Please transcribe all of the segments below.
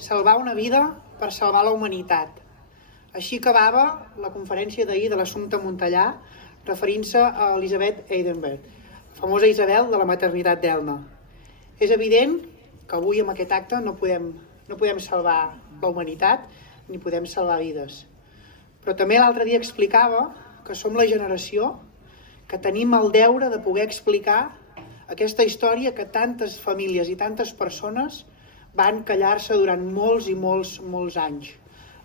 Salvar una vida per salvar la humanitat. Així acabava la conferència d'ahir de l'Assumpta Montellà, referint-se a Elisabeth Eidenberg, la famosa Isabel de la maternitat d'Elna. És evident que avui amb aquest acte no podem salvar la humanitat ni podem salvar vides. Però també l'altre dia explicava que som la generació que tenim el deure de poder explicar aquesta història que tantes famílies i tantes persones van callar-se durant molts i molts anys.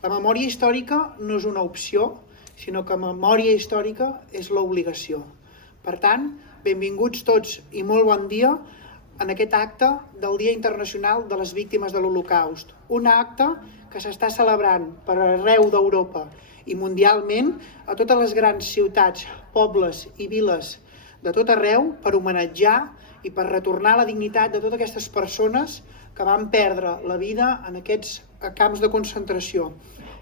La memòria històrica no és una opció, sinó que memòria històrica és l'obligació. Per tant, benvinguts tots i molt bon dia en aquest acte del Dia Internacional de les Víctimes de l'Holocaust. Un acte que s'està celebrant per arreu d'Europa i mundialment a totes les grans ciutats, pobles i viles de tot arreu per homenatjar i per retornar la dignitat de totes aquestes persones que van perdre la vida en aquests camps de concentració.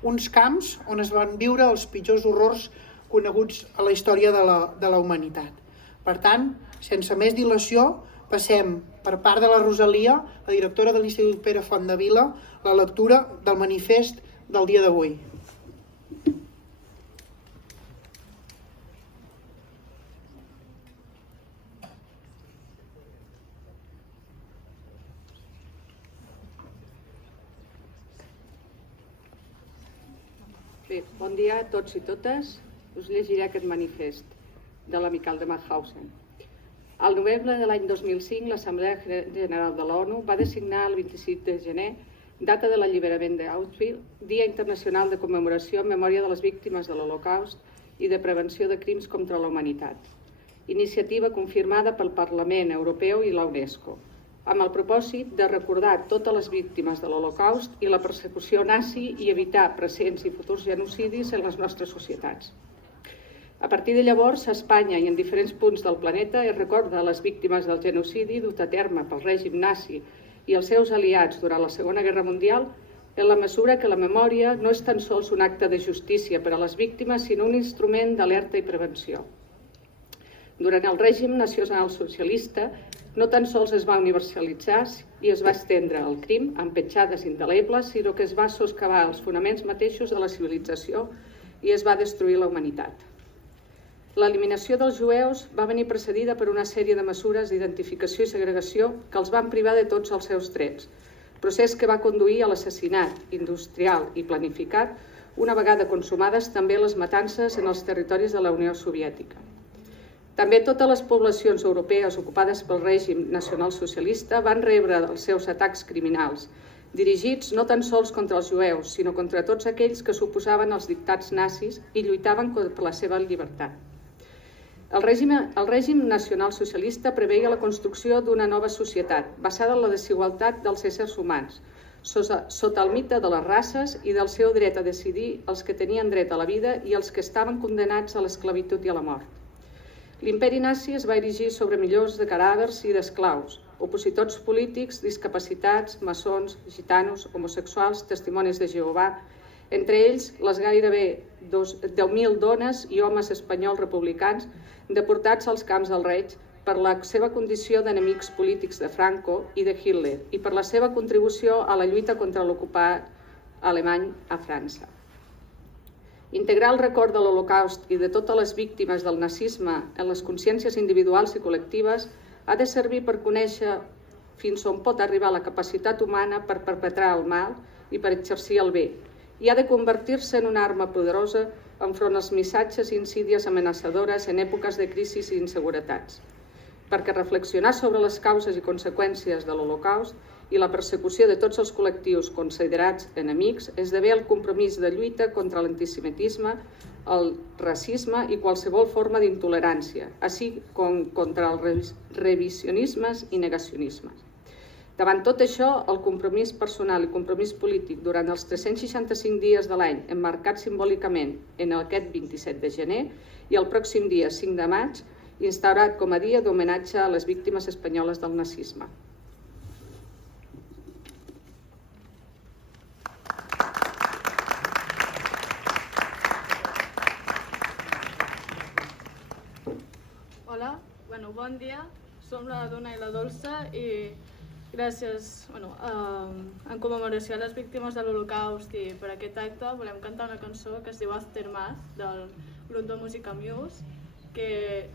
Uns camps on es van viure els pitjors horrors coneguts a la història de la humanitat. Per tant, sense més dilació, passem per part de la Rosalia, la directora de l'Institut Pere Fontdevila, la lectura del manifest del dia d'avui. Bé, bon dia a tots i totes. Us llegiré aquest manifest de l'Amical de Mauthausen. Al novembre de l'any 2005, l'Assemblea General de l'ONU va designar el 25 de gener, data de l'alliberament d'Auschwitz, Dia Internacional de Commemoració en memòria de les víctimes de l'Holocaust i de prevenció de crims contra la humanitat. Iniciativa confirmada pel Parlament Europeu i la UNESCO, amb el propòsit de recordar totes les víctimes de l'Holocaust i la persecució nazi i evitar presents i futurs genocidis en les nostres societats. A partir de llavors, a Espanya i en diferents punts del planeta es recorda les víctimes del genocidi dut a terme pel règim nazi i els seus aliats durant la Segona Guerra Mundial, en la mesura que la memòria no és tan sols un acte de justícia per a les víctimes, sinó un instrument d'alerta i prevenció. Durant el règim nacionalsocialista, no tan sols es va universalitzar i es va estendre el crim amb petjades indelebles, sinó que es va soscavar els fonaments mateixos de la civilització i es va destruir la humanitat. L'eliminació dels jueus va venir precedida per una sèrie de mesures d'identificació i segregació que els van privar de tots els seus drets, procés que va conduir a l'assassinat industrial i planificat, una vegada consumades també les matances en els territoris de la Unió Soviètica. També totes les poblacions europees ocupades pel règim nacionalsocialista van rebre els seus atacs criminals, dirigits no tan sols contra els jueus, sinó contra tots aquells que s'oposaven als dictats nazis i lluitaven per la seva llibertat. El règim nacionalsocialista preveia la construcció d'una nova societat basada en la desigualtat dels éssers humans, sota el mite de les races i del seu dret a decidir els que tenien dret a la vida i els que estaven condemnats a l'esclavitud i a la mort. L'imperi nazi es va erigir sobre milions de cadàvers i d'esclaus, opositors polítics, discapacitats, maçons, gitanos, homosexuals, testimonis de Jehovà, entre ells les gairebé 10.000 dones i homes espanyols republicans deportats als camps del Reich per la seva condició d'enemics polítics de Franco i de Hitler i per la seva contribució a la lluita contra l'ocupat alemany a França. Integrar el record de l'Holocaust i de totes les víctimes del nazisme en les consciències individuals i col·lectives ha de servir per conèixer fins on pot arribar la capacitat humana per perpetrar el mal i per exercir el bé, i ha de convertir-se en una arma poderosa enfront als missatges i insídies amenaçadores en èpoques de crisis i inseguretats. Perquè reflexionar sobre les causes i conseqüències de l'Holocaust i la persecució de tots els col·lectius considerats enemics esdevé el compromís de lluita contra l'antisemitisme, el racisme i qualsevol forma d'intolerància, així com contra els revisionismes i negacionismes. Davant tot això, el compromís personal i compromís polític durant els 365 dies de l'any, emmarcat simbòlicament en aquest 27 de gener i el pròxim dia 5 de maig, instaurat com a dia d'homenatge a les víctimes espanyoles del nazisme. Hola, bon dia. Som la Dona i la Dolça i Gràcies. En commemoració a les víctimes de l'Holocaust i per aquest acte volem cantar una cançó que es diu Aftermath del grup de música Muse, que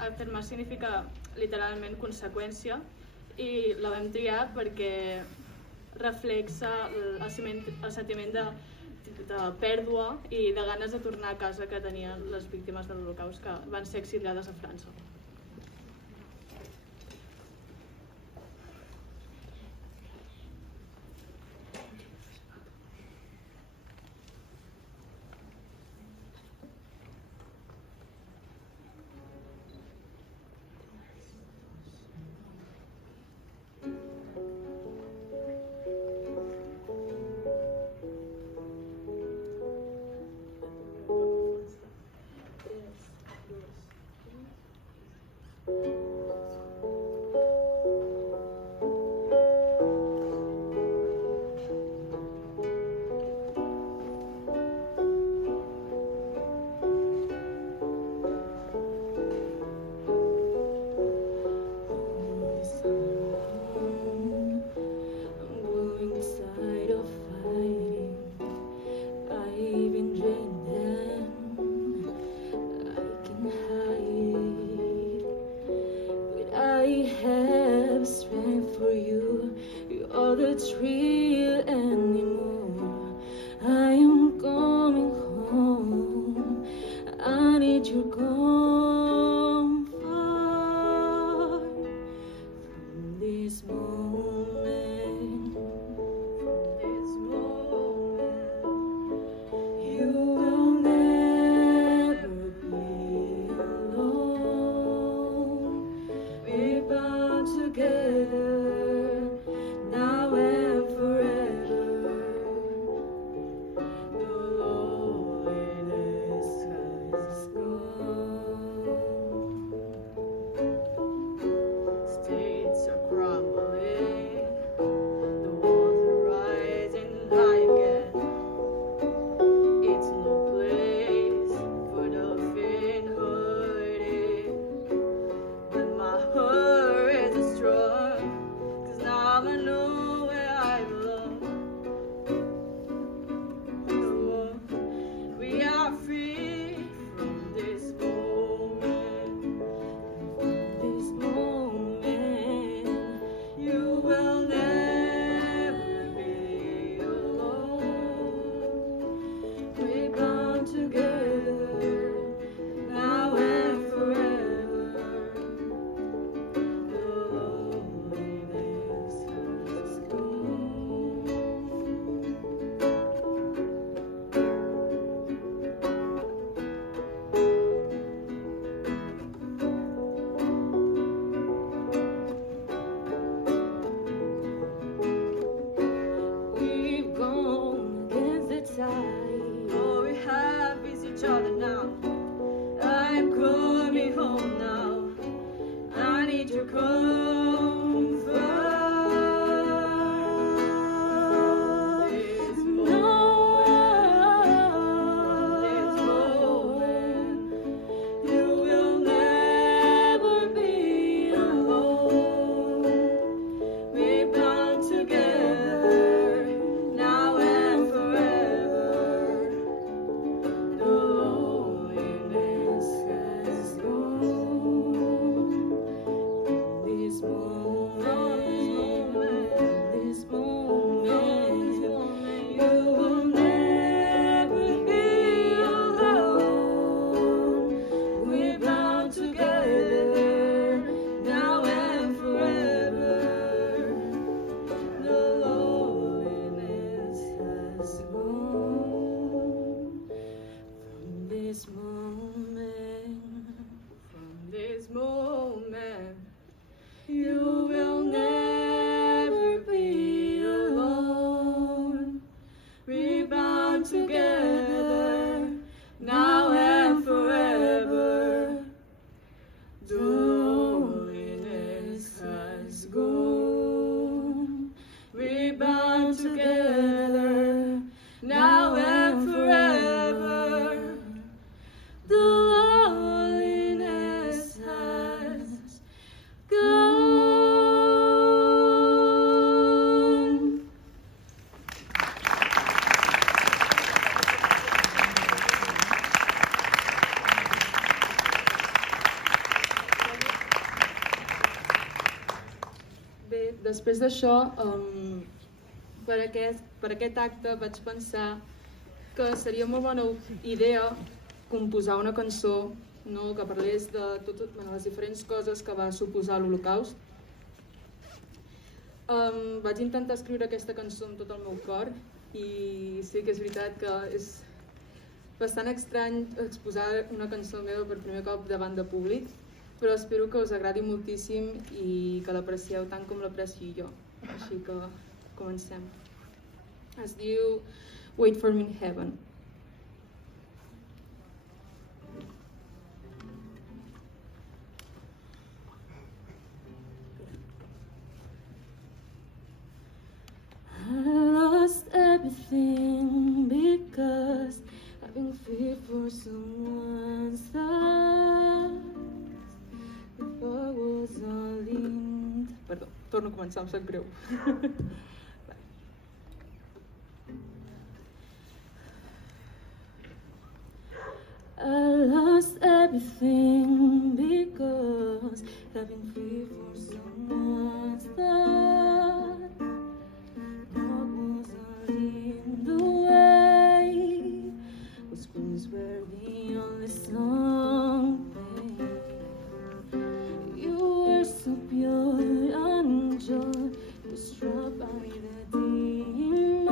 Aftermath significa literalment conseqüència, i la vam triar perquè reflexa el sentiment de pèrdua i de ganes de tornar a casa que tenien les víctimes de l'Holocaust que van ser exiliades a França. Together now and forever. després d'això, per aquest acte vaig pensar que seria molt bona idea composar una cançó, no, que parlés de les diferents coses que va suposar l'Holocaust. Vaig intentar escriure aquesta cançó amb tot el meu cor i sí que és veritat que és bastant estrany exposar una cançó meva per primer cop davant de públic, però espero que us agradi moltíssim i que l'aprecieu tant com l'aprecio jo. Així que comencem. Es diu Wait for Me in Heaven. I lost everything because I've been free for someone's thoughts. If I was all in... Perdó, torno a començar, em sap greu. I lost everything because I've been free for someone's thoughts. Were the only song playing. You were so pure and joy was struck by the demons.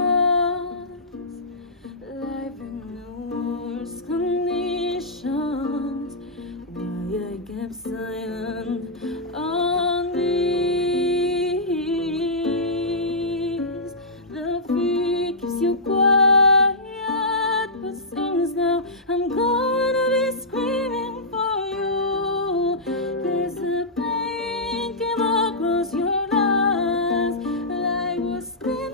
Life in the worst conditions. Why I kept silent on these. The fear keeps you quiet, but sings now. I'm gonna be screaming for you. There's a pain came across your eyes, like was screaming.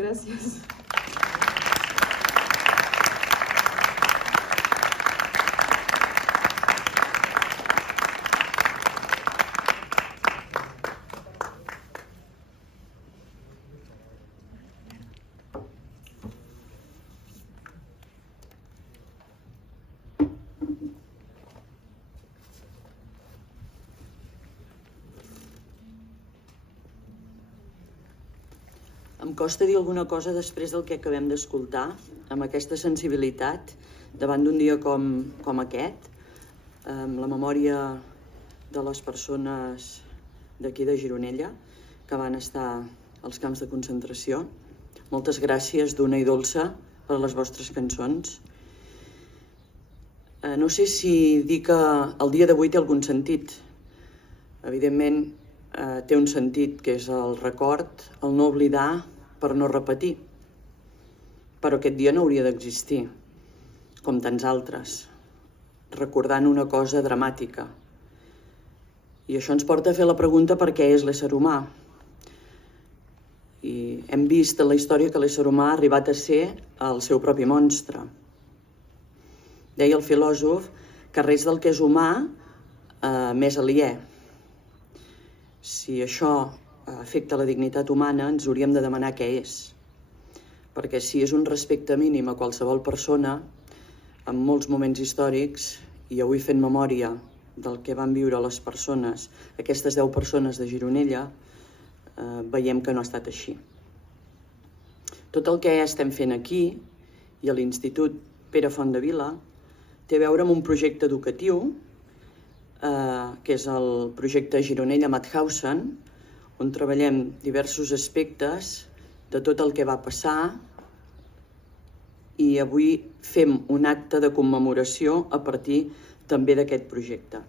Gràcies. Em costa dir alguna cosa després del que acabem d'escoltar, amb aquesta sensibilitat, davant d'un dia com aquest, amb la memòria de les persones d'aquí de Gironella que van estar als camps de concentració. Moltes gràcies, Duna i Dolça, per les vostres cançons. No sé si dir que el dia d'avui té algun sentit. Evidentment, té un sentit que és el record, el no oblidar per no repetir. Però aquest dia no hauria d'existir, com tants altres, recordant una cosa dramàtica. I això ens porta a fer la pregunta per què és l'ésser humà. I hem vist en la història que l'ésser humà ha arribat a ser el seu propi monstre. Deia el filòsof que res del que és humà m'és aliè. Si això afecta la dignitat humana, ens hauríem de demanar què és. Perquè si és un respecte mínim a qualsevol persona, en molts moments històrics, i avui fent memòria del que van viure les persones, aquestes 10 persones de Gironella, veiem que no ha estat així. Tot el que estem fent aquí i a l'Institut Pere Font-de-Vila té a veure amb un projecte educatiu, que és el projecte Gironella Mauthausen, on treballem diversos aspectes de tot el que va passar i avui fem un acte de commemoració a partir també d'aquest projecte.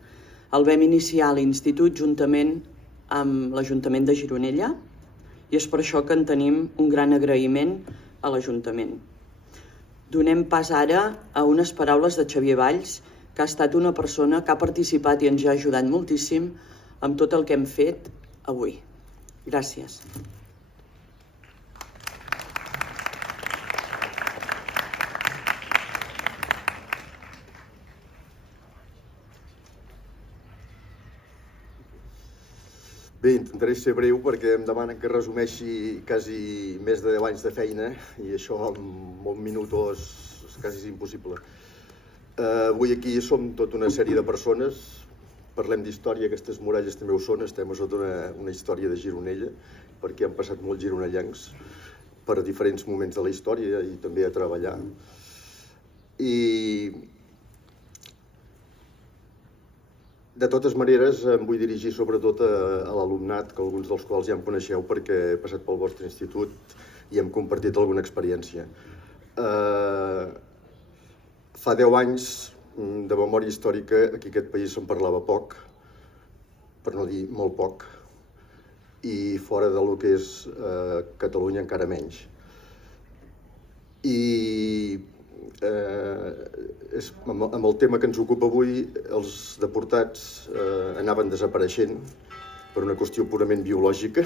El vam iniciar a l'Institut juntament amb l'Ajuntament de Gironella i és per això que en tenim un gran agraïment a l'Ajuntament. Donem pas ara a unes paraules de Xavier Valls, que ha estat una persona que ha participat i ens ha ajudat moltíssim amb tot el que hem fet avui. Gràcies. Bé, intentaré ser breu perquè em demanen que resumeixi quasi més de 10 anys de feina i això en un minut o és quasi impossible. Avui aquí som tota una sèrie de persones, parlem d'història, aquestes muralles també ho són, estem a sota una història de Gironella, perquè han passat molts gironellencs per diferents moments de la història i també a treballar. I de totes maneres em vull dirigir sobretot a l'alumnat, que alguns dels quals ja em coneixeu perquè he passat pel vostre institut i hem compartit alguna experiència. Fa 10 anys de memòria històrica aquí a aquest país se'n parlava poc, per no dir molt poc, i fora del que és Catalunya encara menys. I amb el tema que ens ocupa avui, els deportats anaven desapareixent per una qüestió purament biològica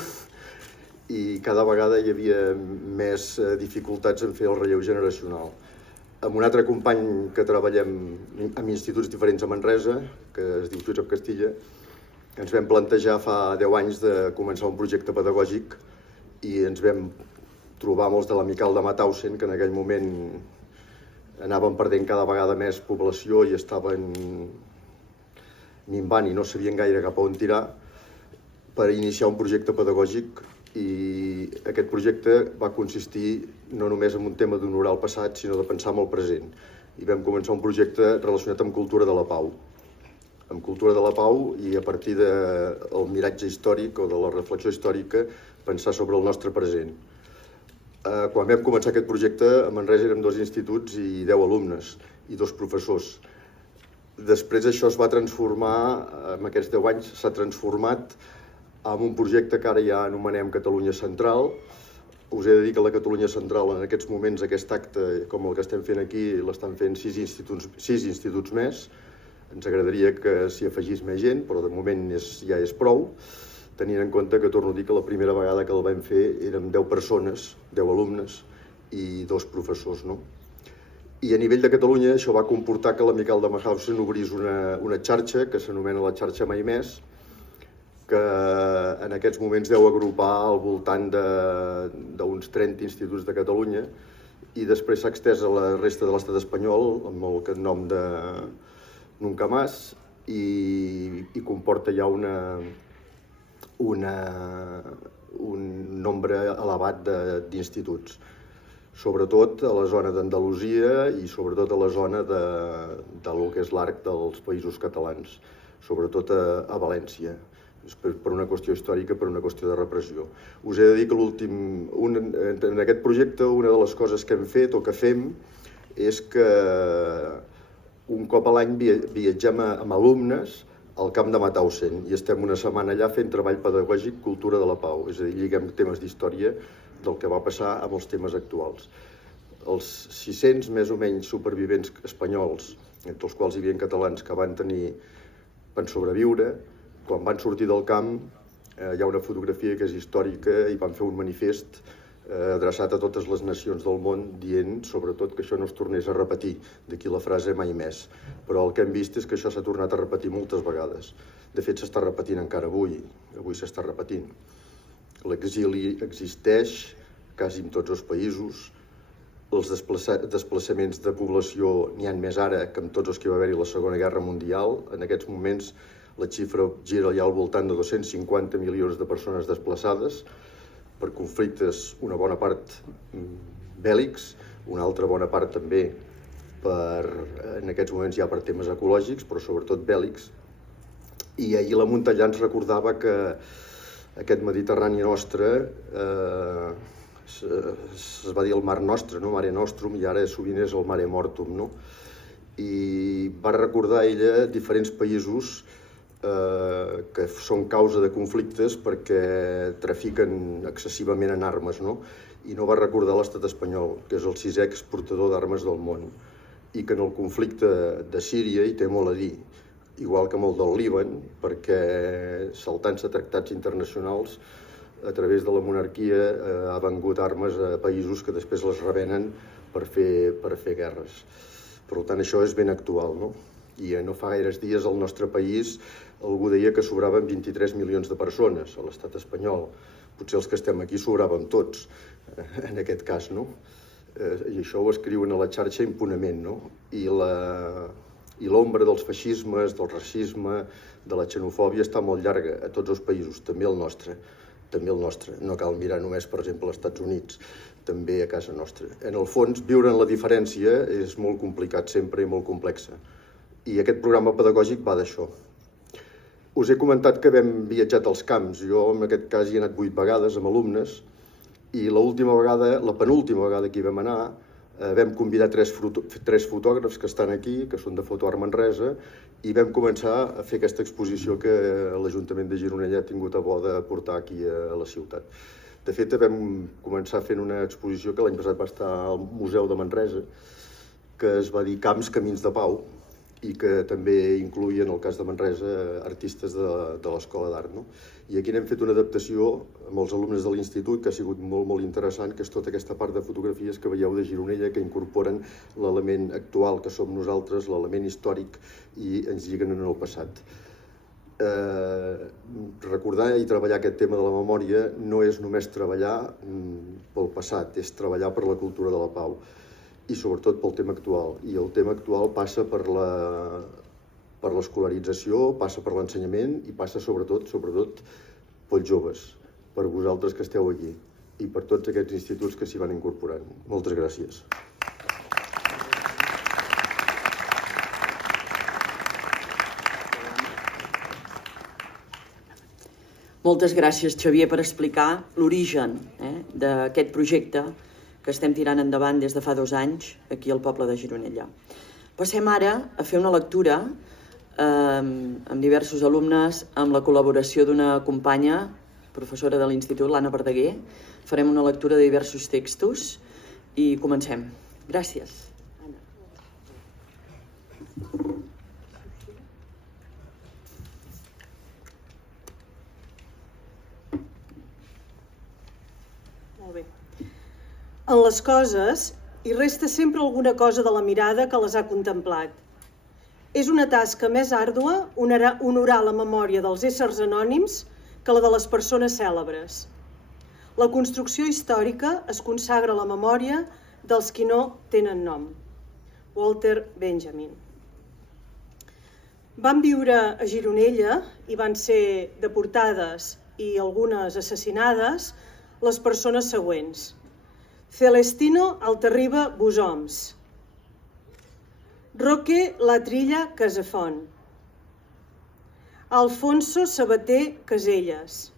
i cada vegada hi havia més dificultats en fer el relleu generacional. Amb un altre company que treballem en instituts diferents a Manresa, que es diu Josep Castilla, ens vam plantejar fa 10 anys de començar un projecte pedagògic i ens vam trobar molts de l'amical de Mauthausen, que en aquell moment anaven perdent cada vegada més població i estaven minvant i no sabien gaire cap a on tirar, per iniciar un projecte pedagògic. I aquest projecte va consistir no només en un tema d'honorar el passat, sinó de pensar en el present. I vam començar un projecte relacionat amb cultura de la pau. Amb cultura de la pau i a partir del miratge històric o de la reflexió històrica pensar sobre el nostre present. Quan vam començar aquest projecte, a Manresa érem 2 instituts i 10 alumnes i 2 professors. Després això es va transformar, en aquests 10 anys s'ha transformat en un projecte que ara ja anomenem Catalunya Central. Us he de dir que la Catalunya Central en aquests moments, aquest acte com el que estem fent aquí, l'estan fent 6 instituts més. Ens agradaria que s'hi afegís més gent, però de moment ja és prou. tenint en compte que torno a dir que la primera vegada que el vam fer érem 10 persones, 10 alumnes i 2 professors, no? I a nivell de Catalunya això va comportar que l'Amical de Mauthausen obrís una xarxa que s'anomena la xarxa Mai Més, que en aquests moments deu agrupar al voltant d'uns 30 instituts de Catalunya i després s'ha extès a la resta de l'estat espanyol amb el nom de Nunca Más i comporta ja un nombre elevat d'instituts, sobretot a la zona d'Andalusia i sobretot a la zona del que és l'arc dels Països Catalans, sobretot a València, per una qüestió històrica, per una qüestió de repressió. Us he de dir que en aquest projecte una de les coses que hem fet o que fem és que un cop a l'any viatgem amb alumnes al camp de Mauthausen i estem una setmana allà fent treball pedagògic Cultura de la Pau, és a dir, lliguem temes d'història del que va passar amb els temes actuals. Els 600 més o menys supervivents espanyols, entre els quals hi havia catalans que van sobreviure, quan van sortir del camp hi ha una fotografia que és històrica i van fer un manifest adreçat a totes les nacions del món dient sobretot que això no es tornés a repetir, d'aquí la frase mai més. Però el que hem vist és que això s'ha tornat a repetir moltes vegades. De fet, s'està repetint encara avui s'està repetint. L'exili existeix quasi en tots els països, els desplaçaments de població n'hi ha més ara que amb tots els que va haver-hi la Segona Guerra Mundial. En aquests moments la xifra gira ja al voltant de 250 milions de persones desplaçades per conflictes, una bona part bèl·lics, una altra bona part també en aquests moments ja per temes ecològics, però sobretot bèl·lics. I ahir la Montellà ens recordava que aquest Mediterrani nostre es va dir el Mar Nostre, no? Mare Nostrum, i ara sovint és el Mare Mortum, no? I va recordar ella diferents països que són causa de conflictes perquè trafiquen excessivament en armes, no? I no va recordar l'estat espanyol, que és el 6è exportador d'armes del món, i que en el conflicte de Síria hi té molt a dir, igual que amb el del Líban, perquè saltant-se tractats internacionals a través de la monarquia ha vengut armes a països que després les revenen per fer guerres. Per tant, això és ben actual, no? I no fa gaires dies al nostre país algú deia que sobraven 23 milions de persones a l'estat espanyol. Potser els que estem aquí sobràvem tots, en aquest cas, no? I això ho escriuen a la xarxa impunament, no? I l'ombra dels feixismes, del racisme, de la xenofòbia està molt llarga a tots els països, també el nostre. No cal mirar només, per exemple, als Estats Units, també a casa nostra. En el fons, viure en la diferència és molt complicat sempre i molt complexa. I aquest programa pedagògic va d'això. Us he comentat que hem viatjat als camps. Jo, en aquest cas, hi he anat 8 vegades amb alumnes i la penúltima vegada que hi vam anar, vam convidar 3 fotògrafs que estan aquí, que són de Fotoart Manresa, i vam començar a fer aquesta exposició que l'Ajuntament de Gironella ha tingut a bo de portar aquí a la ciutat. De fet, vam començar fent una exposició que l'any passat va estar al Museu de Manresa, que es va dir Camps, Camins de Pau, i que també incloïa, en el cas de Manresa, artistes de l'Escola d'Art. I aquí n'hem fet una adaptació amb els alumnes de l'institut que ha sigut molt, molt interessant, que és tota aquesta part de fotografies que veieu de Gironella, que incorporen l'element actual que som nosaltres, l'element històric, i ens lliguen en el passat. Recordar i treballar aquest tema de la memòria no és només treballar pel passat, és treballar per la cultura de la pau. I sobretot pel tema actual. I el tema actual passa per l'escolarització, passa per l'ensenyament i passa sobretot pels joves, per vosaltres que esteu aquí i per tots aquests instituts que s'hi van incorporant. Moltes gràcies. Moltes gràcies, Xavier, per explicar l'origen d'aquest projecte que estem tirant endavant des de fa 2 anys aquí al poble de Gironella. Passem ara a fer una lectura amb diversos alumnes, amb la col·laboració d'una companya, professora de l'Institut, l'Anna Verdaguer. Farem una lectura de diversos textos i comencem. Gràcies. En les coses hi resta sempre alguna cosa de la mirada que les ha contemplat. És una tasca més àrdua honorar la memòria dels éssers anònims que la de les persones cèlebres. La construcció històrica es consagra a la memòria dels qui no tenen nom. Walter Benjamin. Van viure a Gironella i van ser deportades i algunes assassinades les persones següents. Celestino Altarriba Busoms, Roque Latrilla Casafont, Alfonso Sabater Caselles,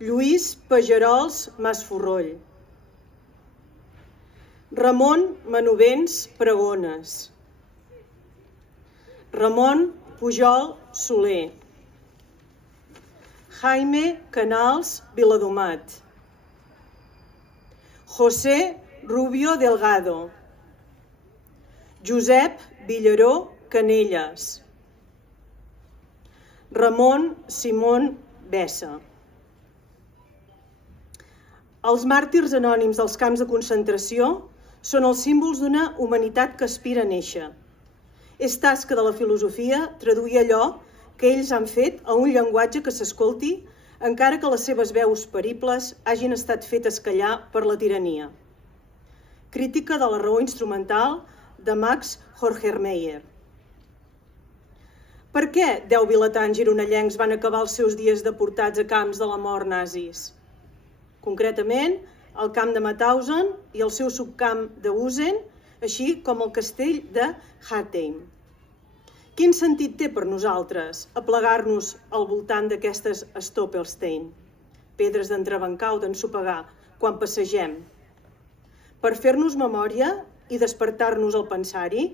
Lluís Pagerols Masforroll, Ramon Manovens Pregones, Ramon Pujol Soler, Jaime Canals Viladomat, José Rubio Delgado, Josep Villaró Canelles, Ramon Simón Bessa. Els màrtirs anònims dels camps de concentració són els símbols d'una humanitat que aspira a néixer. És tasca de la filosofia traduir allò que ells han fet a un llenguatge que s'escolti, encara que les seves veus peribles hagin estat fetes callar per la tirania. Crítica de la raó instrumental de Max Horkheimer. Per què 10 vilatans gironellencs van acabar els seus dies deportats a camps de la mort nazis? Concretament, el camp de Mauthausen i el seu subcamp de Usen, així com el castell de Hartheim. Quin sentit té per nosaltres aplegar-nos al voltant d'aquestes Stoppelstein, pedres d'entrebancar o d'ensopegar, quan passegem? Per fer-nos memòria i despertar-nos al pensar-hi?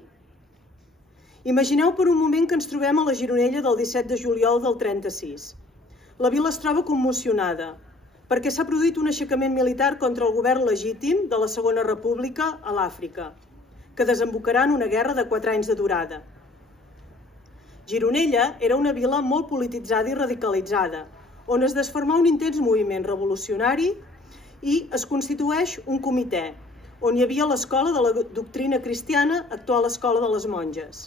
Imagineu per un moment que ens trobem a la Gironella del 17 de juliol del 36. La vila es troba commocionada, perquè s'ha produït un aixecament militar contra el govern legítim de la Segona República a l'Àfrica, que desembocarà en una guerra de 4 anys de durada. Gironella era una vila molt polititzada i radicalitzada, on es desfermà un intens moviment revolucionari i es constitueix un comitè, on hi havia l'escola de la doctrina cristiana, actual escola de les monges.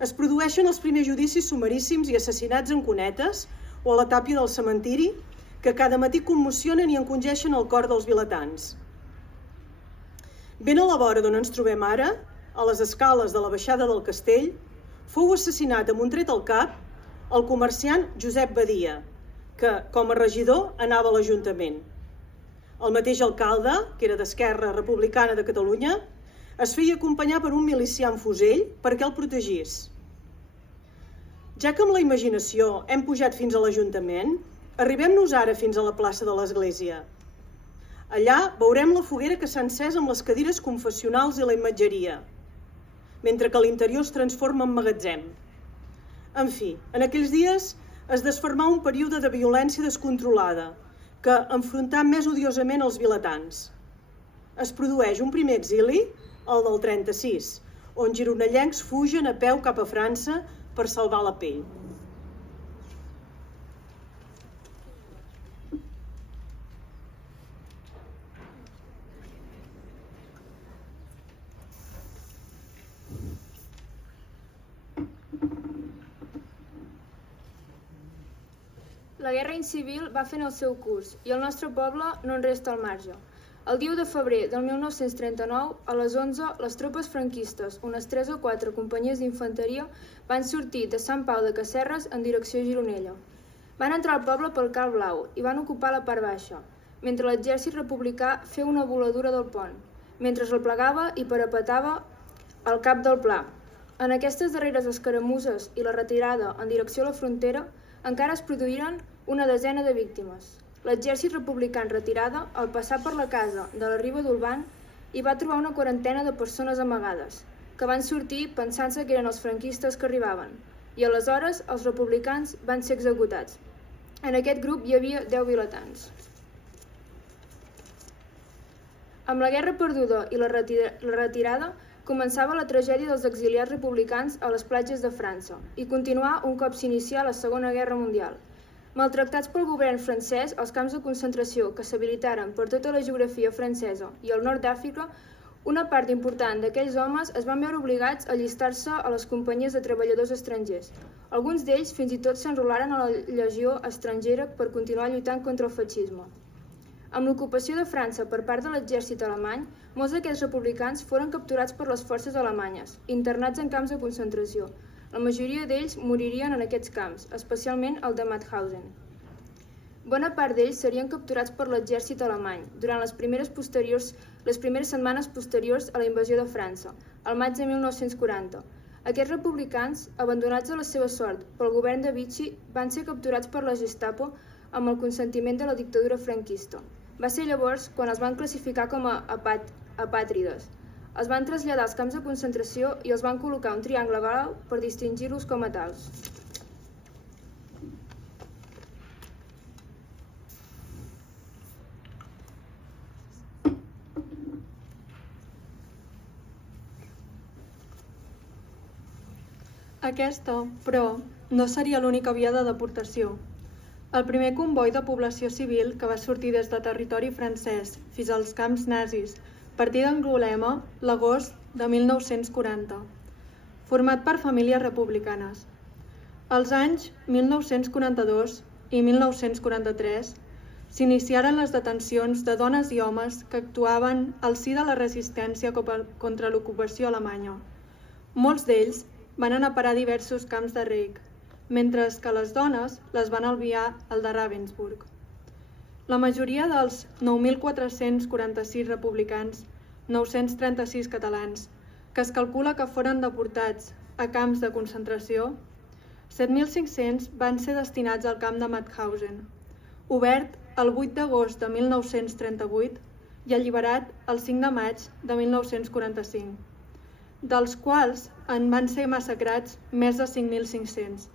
Es produeixen els primers judicis sumaríssims i assassinats en cunetes o a la tàpia del cementiri, que cada matí commocionen i encongeixen el cor dels vilatans. Ben a la vora d'on ens trobem ara, a les escales de la baixada del castell, fou assassinat amb un tret al cap el comerciant Josep Badia, que, com a regidor, anava a l'Ajuntament. El mateix alcalde, que era d'Esquerra Republicana de Catalunya, es feia acompanyar per un milicià amb fusell perquè el protegís. Ja que amb la imaginació hem pujat fins a l'Ajuntament, arribem-nos ara fins a la plaça de l'Església. Allà veurem la foguera que s'ha encès amb les cadires confessionals i la imatgeria, mentre que l'interior es transforma en magatzem. En fi, en aquells dies es desfermà un període de violència descontrolada que enfrontà més odiosament els vilatans. Es produeix un primer exili, el del 36, on gironellencs fugen a peu cap a França per salvar la pell. La guerra incivil va fent el seu curs i el nostre poble no en resta al marge. El 10 de febrer del 1939, a les 11, les tropes franquistes, unes 3 o 4 companyies d'infanteria, van sortir de Sant Pau de Casserres en direcció a Gironella. Van entrar al poble pel Cal Blau i van ocupar la part baixa, mentre l'exèrcit republicà feia una voladura del pont, mentre es replegava i parapetava al cap del Pla. En aquestes darreres escaramusses i la retirada en direcció a la frontera encara es produïren una desena de víctimes. L'exèrcit republicà en retirada, al passar per la casa de la Riba d'Olvan, hi va trobar una quarantena de persones amagades, que van sortir pensant-se que eren els franquistes que arribaven, i aleshores els republicans van ser executats. En aquest grup hi havia 10 vilatans. Amb la guerra perduda i la retirada, començava la tragèdia dels exiliats republicans a les platges de França i continuà un cop s'inicià la Segona Guerra Mundial. Maltractats pel govern francès, els camps de concentració que s'habilitaren per tota la geografia francesa i el nord d'Àfrica, una part important d'aquells homes es van veure obligats a allistar-se a les companyies de treballadors estrangers. Alguns d'ells fins i tot s'enrolaren a la legió estrangera per continuar lluitant contra el feixisme. Amb l'ocupació de França per part de l'exèrcit alemany, molts d'aquests republicans foren capturats per les forces alemanyes, internats en camps de concentració. La majoria d'ells moririen en aquests camps, especialment el de Mauthausen. Bona part d'ells serien capturats per l'exèrcit alemany durant les primeres setmanes posteriors a la invasió de França, al maig de 1940. Aquests republicans, abandonats a la seva sort pel govern de Vichy, van ser capturats per la Gestapo amb el consentiment de la dictadura franquista. Va ser llavors quan els van classificar com a apàtrides. Els van traslladar als camps de concentració i els van col·locar un triangle blau per distingir-los com a tals. Aquesta, però, no seria l'única via de deportació. El primer comboi de població civil que va sortir des de territori francès fins als camps nazis partí d'Angulema l'agost de 1940, format per famílies republicanes. Als anys 1942 i 1943 s'iniciaren les detencions de dones i homes que actuaven al si de la resistència contra l'ocupació alemanya. Molts d'ells van anar a parar a diversos camps de Reich, mentre que les dones les van enviar al de Ravensburg. La majoria dels 9.446 republicans, 936 catalans, que es calcula que foren deportats a camps de concentració, 7.500 van ser destinats al camp de Mauthausen, obert el 8 d'agost de 1938 i alliberat el 5 de maig de 1945, dels quals en van ser massacrats més de 5.500.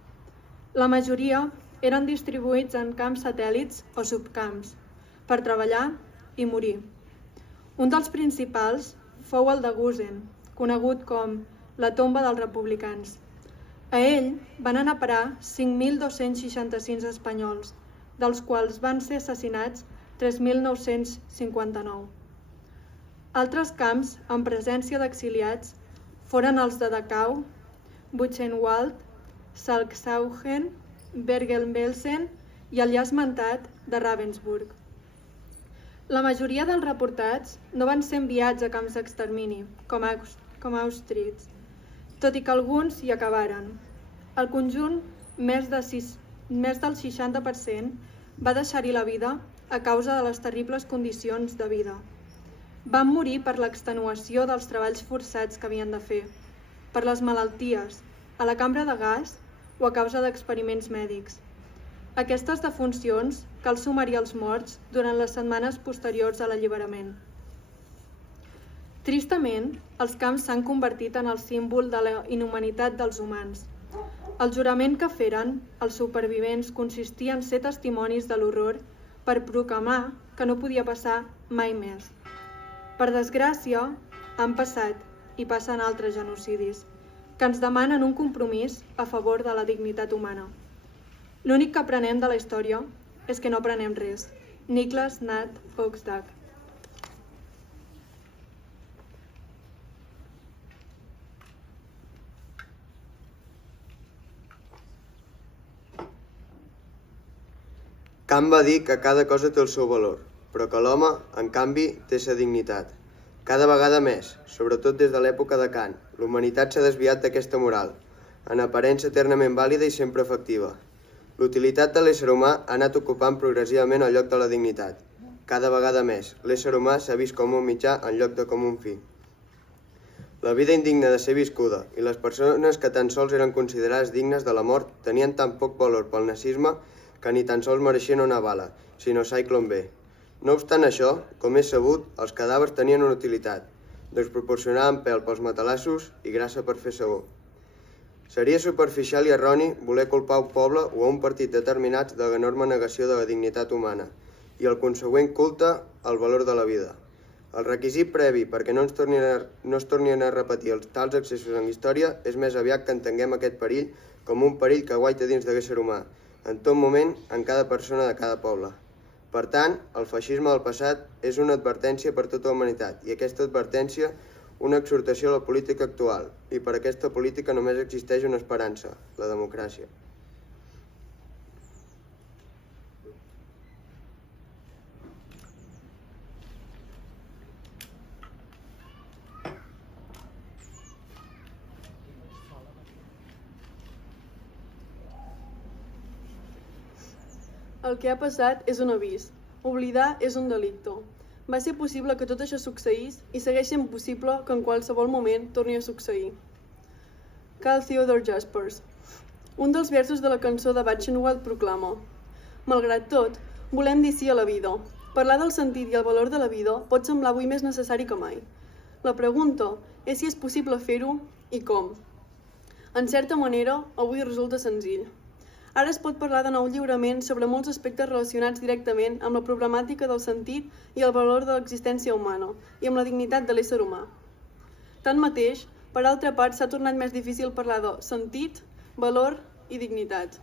La majoria eren distribuïts en camps satèl·lits o subcamps, per treballar i morir. Un dels principals fou el de Gusen, conegut com la tomba dels republicans. A ell van anar a parar 5.265 espanyols, dels quals van ser assassinats 3.959. Altres camps amb presència d'exiliats foren els de Dachau, Buchenwald, Salzhausen, Bergen-Belsen i el ja esmentat de Ravensburg. La majoria dels reportats no van ser enviats a camps d'extermini, com Auschwitz, tot i que alguns hi acabaren. El conjunt, més del 60%, va deixar-hi la vida a causa de les terribles condicions de vida. Van morir per l'extenuació dels treballs forçats que havien de fer, per les malalties, a la cambra de gas o a causa d'experiments mèdics. Aquestes defuncions cal sumar-hi els morts durant les setmanes posteriors a l'alliberament. Tristament, els camps s'han convertit en el símbol de la inhumanitat dels humans. El jurament que feren els supervivents consistia en ser testimonis de l'horror per proclamar que no podia passar mai més. Per desgràcia, han passat i passen altres genocidis, que ens demanen un compromís a favor de la dignitat humana. L'únic que aprenem de la història és que no aprenem res. Niklas Nat Volksdag. Kant va dir que cada cosa té el seu valor, però que l'home, en canvi, té sa dignitat. Cada vegada més, sobretot des de l'època de Kant, l'humanitat s'ha desviat d'aquesta moral, en aparença eternament vàlida i sempre efectiva. L'utilitat de l'ésser humà ha anat ocupant progressivament el lloc de la dignitat. Cada vegada més, l'ésser humà s'ha vist com un mitjà en lloc de com un fi. La vida indigna de ser viscuda i les persones que tan sols eren considerades dignes de la mort tenien tan poc valor pel nazisme que ni tan sols mereixien una bala, sinó Zyklon B. No obstant això, com és sabut, els cadàvers tenien una utilitat, doncs proporcionaven pèl pels matalassos i grassa per fer sabó. Seria superficial i erroni voler culpar un poble o a un partit determinats de l'enorme negació de la dignitat humana i el consegüent culte al valor de la vida. El requisit previ perquè no es tornin a repetir els tals excessos en la història és més aviat que entenguem aquest perill com un perill que guaita dins de l'ésser humà, en tot moment, en cada persona de cada poble. Per tant, el feixisme del passat és una advertència per tota la humanitat i aquesta advertència una exhortació a la política actual. I per aquesta política només existeix una esperança, la democràcia. El que ha passat és un avís. Oblidar és un delicte. Va ser possible que tot això succeís i segueix sent possible que en qualsevol moment torni a succeir. Carl Theodor Jaspers. Un dels versos de la cançó de Bachenwald proclama: malgrat tot, volem dir sí a la vida. Parlar del sentit i el valor de la vida pot semblar avui més necessari que mai. La pregunta és si és possible fer-ho i com. En certa manera, avui resulta senzill. Ara es pot parlar de nou lliurement sobre molts aspectes relacionats directament amb la problemàtica del sentit i el valor de l'existència humana i amb la dignitat de l'ésser humà. Tanmateix, per altra part, s'ha tornat més difícil parlar de sentit, valor i dignitat.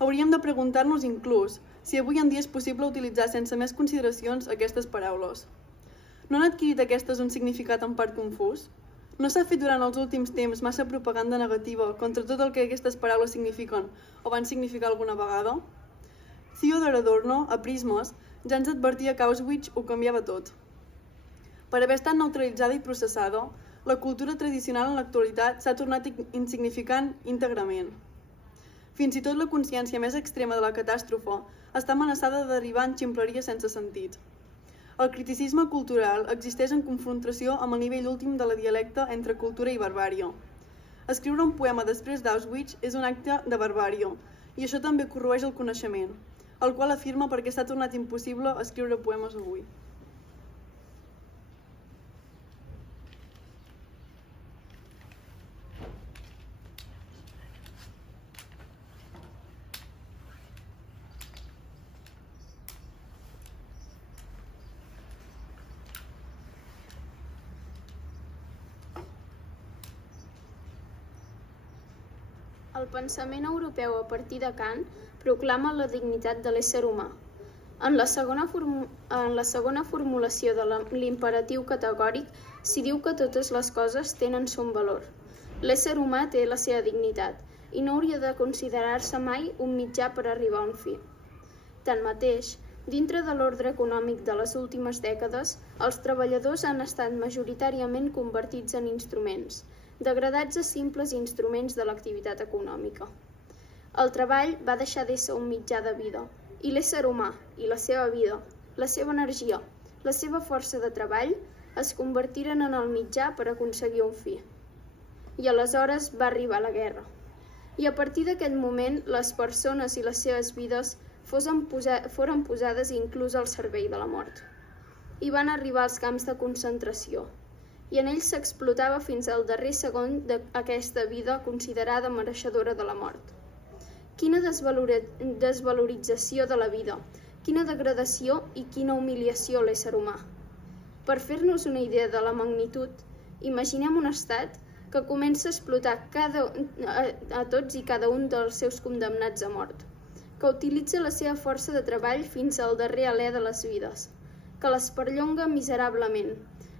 Hauríem de preguntar-nos inclús si avui en dia és possible utilitzar sense més consideracions aquestes paraules. No han adquirit aquestes un significat en part confús? No s'ha fet durant els últims temps massa propaganda negativa contra tot el que aquestes paraules signifiquen o van significar alguna vegada? Theodor Adorno, a Prismes, ja ens advertia que Auschwitz ho canviava tot. Per haver estat neutralitzada i processada, la cultura tradicional en l'actualitat s'ha tornat insignificant íntegrament. Fins i tot la consciència més extrema de la catàstrofe està amenaçada d'arribar en ximpleria sense sentit. El criticisme cultural existeix en confrontació amb el nivell últim de la dialecta entre cultura i barbària. Escriure un poema després d'Auschwitz és un acte de barbària, i això també corroeix el coneixement, el qual afirma perquè s'ha tornat impossible escriure poemes avui. El pensament europeu a partir de Kant proclama la dignitat de l'ésser humà. En la segona formulació de l'imperatiu categòric s'hi diu que totes les coses tenen son valor. L'ésser humà té la seva dignitat i no hauria de considerar-se mai un mitjà per arribar a un fi. Tanmateix, dintre de l'ordre econòmic de les últimes dècades, els treballadors han estat majoritàriament convertits en instruments, degradats a simples instruments de l'activitat econòmica. El treball va deixar d'ésser un mitjà de vida, i l'ésser humà, i la seva vida, la seva energia, la seva força de treball, es convertiren en el mitjà per aconseguir un fi. I aleshores va arribar la guerra. I a partir d'aquest moment, les persones i les seves vides foren posades inclús al servei de la mort. I van arribar als camps de concentració, i en ells s'explotava fins al darrer segon d'aquesta vida considerada mereixedora de la mort. Quina desvalorització de la vida, quina degradació i quina humiliació a l'ésser humà. Per fer-nos una idea de la magnitud, imaginem un estat que comença a explotar a tots i cada un dels seus condemnats a mort, que utilitza la seva força de treball fins al darrer alè de les vides, que les perllonga miserablement,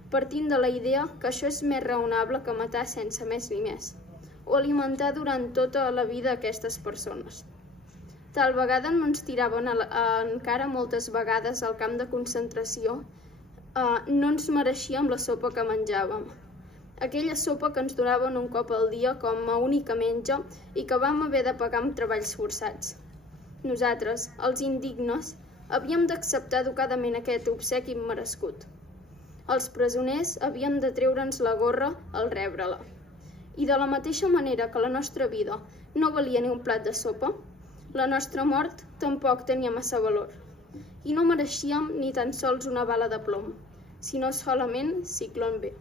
partint de la idea que això és més raonable que matar sense més ni més, o alimentar durant tota la vida aquestes persones. Tal vegada no ens tiraven encara moltes vegades al camp de concentració, no ens mereixíem la sopa que menjàvem. Aquella sopa que ens donaven un cop al dia com a única menja i que vam haver de pagar amb treballs forçats. Nosaltres, els indignes, havíem d'acceptar educadament aquest obsequi immerescut. Els presoners havien de treure'ns la gorra al rebre-la. I de la mateixa manera que la nostra vida no valia ni un plat de sopa, la nostra mort tampoc tenia massa valor. I no mereixíem ni tan sols una bala de plom, sinó solament Ciclón B.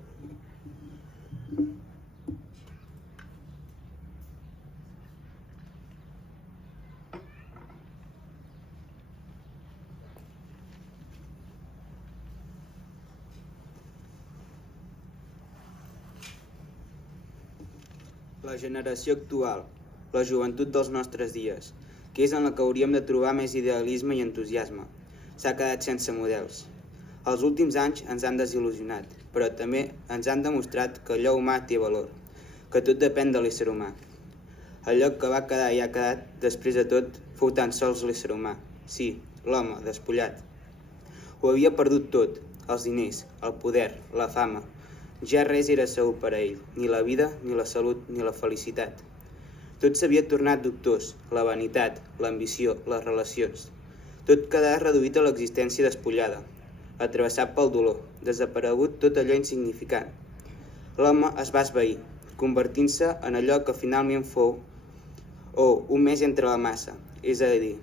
La generació actual, la joventut dels nostres dies, que és en la que hauríem de trobar més idealisme i entusiasme. S'ha quedat sense models. Els últims anys ens han desil·lusionat, però també ens han demostrat que allò humà té valor, que tot depèn de l'ésser humà. Allò que va quedar i ha quedat, després de tot, fou tan sols l'ésser humà. Sí, l'home, despullat. Ho havia perdut tot, els diners, el poder, la fama. Ja res era segur per a ell, ni la vida, ni la salut, ni la felicitat. Tot s'havia tornat dubtós, la vanitat, l'ambició, les relacions. Tot quedà reduït a l'existència despullada, atravessat pel dolor, desaparegut tot allò insignificant. L'home es va esvair, convertint-se en allò que finalment fou un més entre la massa, és a dir,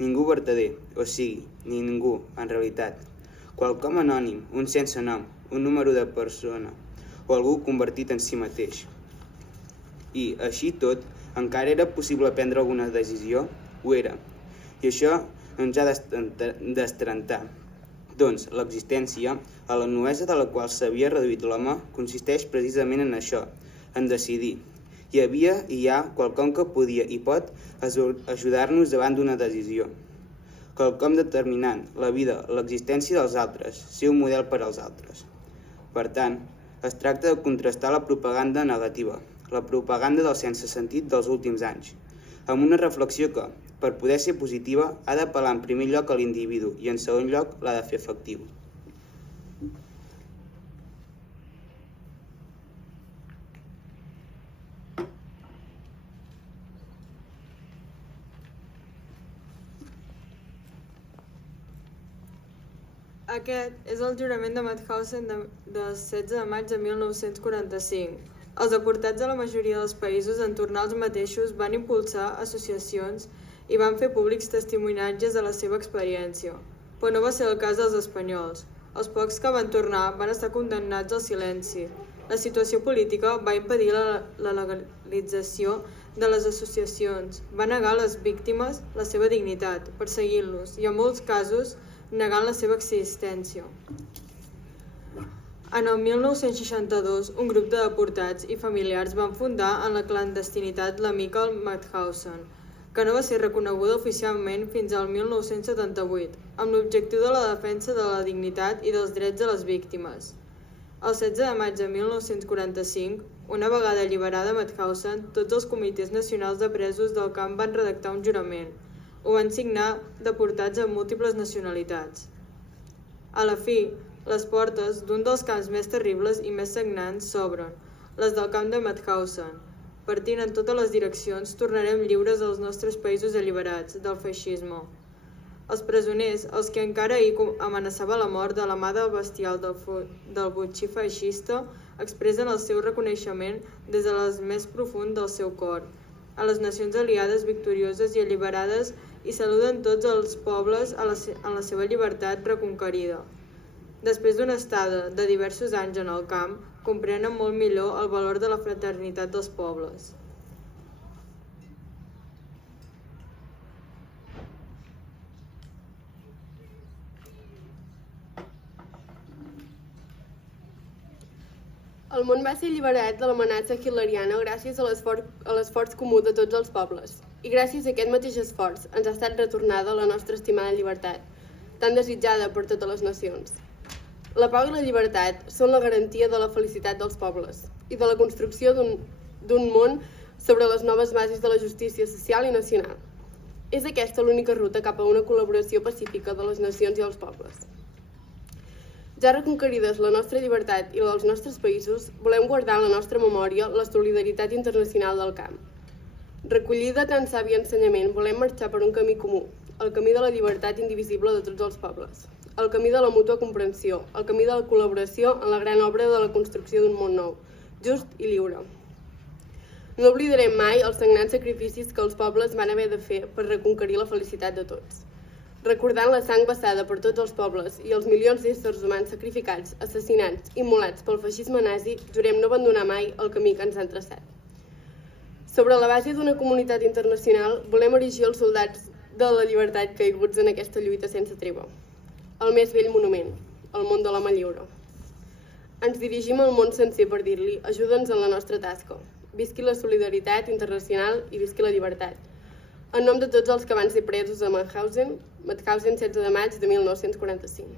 ningú vertader, o sigui, ni ningú, en realitat. Qualcom anònim, un sense nom, un número de persona, o algú convertit en si mateix. I, així tot, encara era possible prendre alguna decisió? Ho era. I això ens ha d'estrentar. Doncs, l'existència, a la nuesa de la qual s'havia reduït l'home, consisteix precisament en això, en decidir. Hi havia i hi ha quelcom que podia i pot ajudar-nos davant d'una decisió. Quelcom determinant, la vida, l'existència dels altres, ser un model per als altres. Per tant, es tracta de contrastar la propaganda negativa, la propaganda del sense sentit dels últims anys, amb una reflexió que, per poder ser positiva, ha d'apel·lar en primer lloc a l'individu i en segon lloc l'ha de fer efectiu. Aquest és el jurament de Mauthausen del 16 de maig de 1945. Els deportats de la majoria dels països en tornar als mateixos van impulsar associacions i van fer públics testimonatges de la seva experiència, però no va ser el cas dels espanyols. Els pocs que van tornar van estar condemnats al silenci. La situació política va impedir la legalització de les associacions, va negar a les víctimes la seva dignitat, perseguint-los i, en molts casos, negant la seva existència. En el 1962, un grup de deportats i familiars van fundar en la clandestinitat l'Amical Mauthausen, que no va ser reconeguda oficialment fins al 1978, amb l'objectiu de la defensa de la dignitat i dels drets de les víctimes. El 16 de maig de 1945, una vegada alliberada Mauthausen, tots els comitès nacionals de presos del camp van redactar un jurament. Ho van signar deportats amb múltiples nacionalitats. A la fi, les portes d'un dels camps més terribles i més sagnants s'obren, les del camp de Mauthausen. Partint en totes les direccions, tornarem lliures als nostres països alliberats del feixisme. Els presoners, els que encara ahir amenaçava la mort de la mà del bestial del botxí feixista, expressen el seu reconeixement des de les més profund del seu cor, a les nacions aliades victorioses i alliberades i saluden tots els pobles en la seva llibertat reconquerida. Després d'una estada de diversos anys en el camp, comprenen molt millor el valor de la fraternitat dels pobles. El món va ser alliberat de l'amenaça hitleriana gràcies a l'esforç comú de tots els pobles. I gràcies a aquest mateix esforç ens ha estat retornada la nostra estimada llibertat, tan desitjada per totes les nacions. La pau i la llibertat són la garantia de la felicitat dels pobles i de la construcció d'un món sobre les noves bases de la justícia social i nacional. És aquesta l'única ruta cap a una col·laboració pacífica de les nacions i els pobles. Ja reconquerides la nostra llibertat i la dels nostres països, volem guardar en la nostra memòria la solidaritat internacional del camp. Recollida tan savi ensenyament, volem marxar per un camí comú, el camí de la llibertat indivisible de tots els pobles, el camí de la mútua comprensió, el camí de la col·laboració en la gran obra de la construcció d'un món nou, just i lliure. No oblidarem mai els sagnants sacrificis que els pobles van haver de fer per reconquerir la felicitat de tots. Recordant la sang vessada per tots els pobles i els milions d'éssers humans sacrificats, assassinats, immolats pel feixisme nazi, jurem no abandonar mai el camí que ens han traçat. Sobre la base d'una comunitat internacional, volem erigir els soldats de la llibertat caiguts en aquesta lluita sense treva. El més vell monument, el món de l'home lliure. Ens dirigim al món sencer per dir-li, ajuda'ns en la nostra tasca. Visqui la solidaritat internacional i visqui la llibertat. En nom de tots els que van ser presos a Mauthausen, 16 de maig de 1945.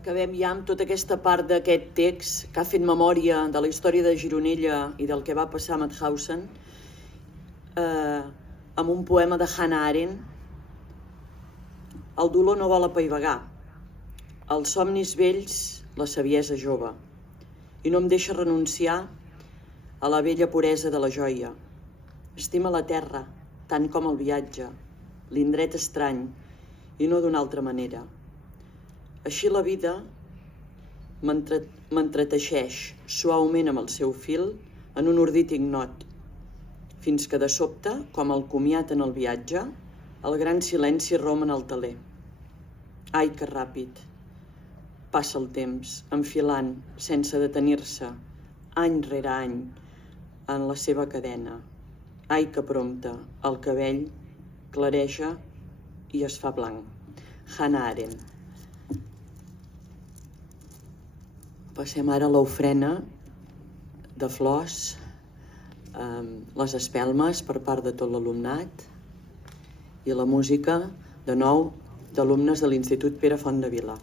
Acabem ja amb tota aquesta part d'aquest text que ha fet memòria de la història de Gironella i del que va passar a Mauthausen amb un poema de Hannah Arendt. El dolor no vol apaivagar, els somnis vells, la saviesa jove, i no em deixa renunciar a la vella puresa de la joia. Estima la terra, tant com el viatge, l'indret estrany, i no d'una altra manera. Així la vida m'entreteixeix suaument amb el seu fil en un ordit ignot, fins que de sobte, com el comiat en el viatge, el gran silenci rom en el teler. Ai, que ràpid! Passa el temps, enfilant, sense detenir-se, any rere any, en la seva cadena. Ai, que prompte, el cabell clareja i es fa blanc. Hannah Arendt. Passem ara a l'ofrena de flors, les espelmes per part de tot l'alumnat i la música, de nou, d'alumnes de l'Institut Pere Font de Vila.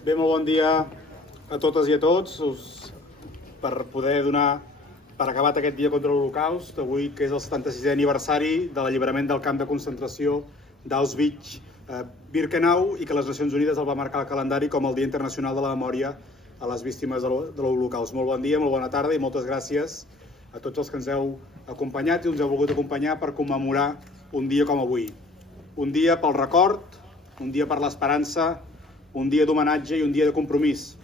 Bé, molt bon dia a totes i a tots. Per poder donar per acabat aquest dia contra l'Holocaust, avui que és el 76è aniversari de l'alliberament del camp de concentració d'Auschwitz-Birkenau i que les Nacions Unides el va marcar al calendari com el Dia Internacional de la Memòria a les víctimes de l'Holocaust. Molt bon dia, molt bona tarda i moltes gràcies a tots els que ens heu acompanyat i ens heu volgut acompanyar per commemorar un dia com avui. Un dia pel record, un dia per l'esperança, un dia d'homenatge i un dia de compromís.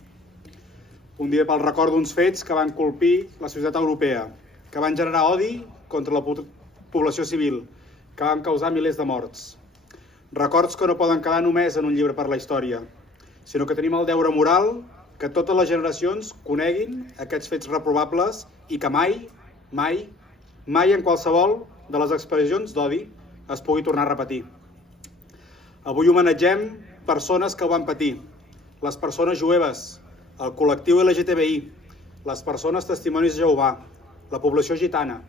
Un dia pel record d'uns fets que van colpir la societat europea, que van generar odi contra la població civil, que van causar milers de morts. Records que no poden quedar només en un llibre per la història, sinó que tenim el deure moral que totes les generacions coneguin aquests fets reprobables i que mai, mai, mai en qualsevol de les expressions d'odi es pugui tornar a repetir. Avui homenatgem persones que ho van patir, les persones jueves, el col·lectiu LGTBI, les persones testimonis de Jehovà, la població gitana,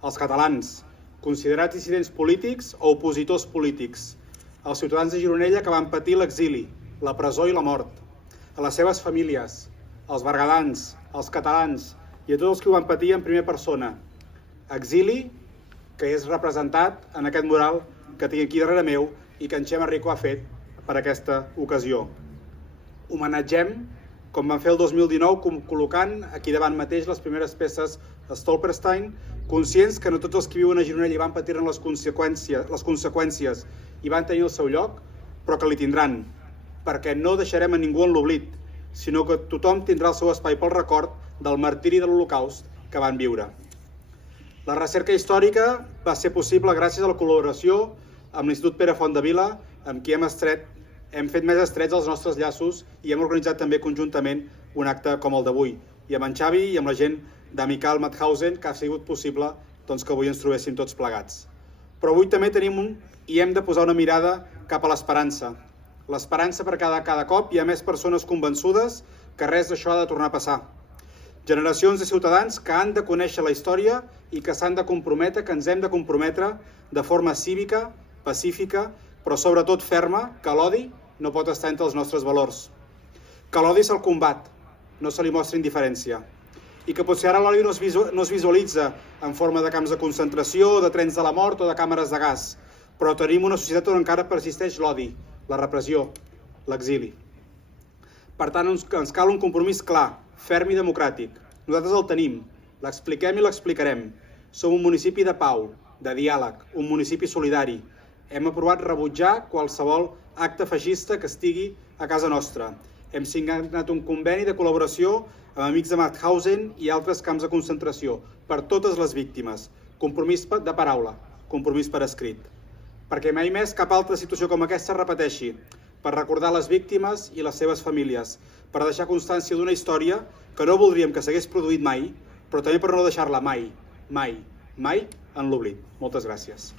els catalans, considerats dissidents polítics o opositors polítics, els ciutadans de Gironella que van patir l'exili, la presó i la mort, a les seves famílies, els berguedans, els catalans i a tots els que ho van patir en primera persona. Exili que és representat en aquest mural que tinc aquí darrere meu i que en Xema Rico ha fet per aquesta ocasió. Homenatgem, com van fer el 2019, col·locant aquí davant mateix les primeres peces Stolperstein, conscients que no tots els que viuen a Gironella hi van patir les conseqüències i van tenir el seu lloc, però que li tindran, perquè no deixarem a ningú en l'oblit, sinó que tothom tindrà el seu espai pel record del martiri de l'Holocaust que van viure. La recerca històrica va ser possible gràcies a la col·laboració amb l'Institut Pere Fontdevila, amb qui hem fet més estrets els nostres llaços i hem organitzat també conjuntament un acte com el d'avui. I amb en Xavi i amb la gent d'Amical Mauthausen, que ha sigut possible que avui ens trobéssim tots plegats. Però avui també tenim i hem de posar una mirada cap a l'esperança. L'esperança perquè cada cop hi ha més persones convençudes que res d'això ha de tornar a passar. Generacions de ciutadans que han de conèixer la història i que s'han de comprometre, que ens hem de comprometre de forma cívica, pacífica, però sobretot ferma, que l'odi no pot estar entre els nostres valors. Que l'odi se'l combat, no se li mostra indiferència. I que potser ara l'odi no es visualitza en forma de camps de concentració, de trens de la mort o de càmeres de gas, però tenim una societat on encara persisteix l'odi, la repressió, l'exili. Per tant, ens cal un compromís clar, ferm i democràtic. Nosaltres el tenim, l'expliquem i l'explicarem. Som un municipi de pau, de diàleg, un municipi solidari. Hem aprovat rebutjar qualsevol acte feixista que estigui a casa nostra. Hem signat un conveni de col·laboració amb amics de Mauthausen i altres camps de concentració per totes les víctimes. Compromís de paraula, compromís per escrit. Perquè mai més cap altra situació com aquesta es repeteixi, per recordar les víctimes i les seves famílies, per deixar constància d'una història que no voldríem que s'hagués produït mai, però també per no deixar-la mai, mai, mai en l'oblit. Moltes gràcies.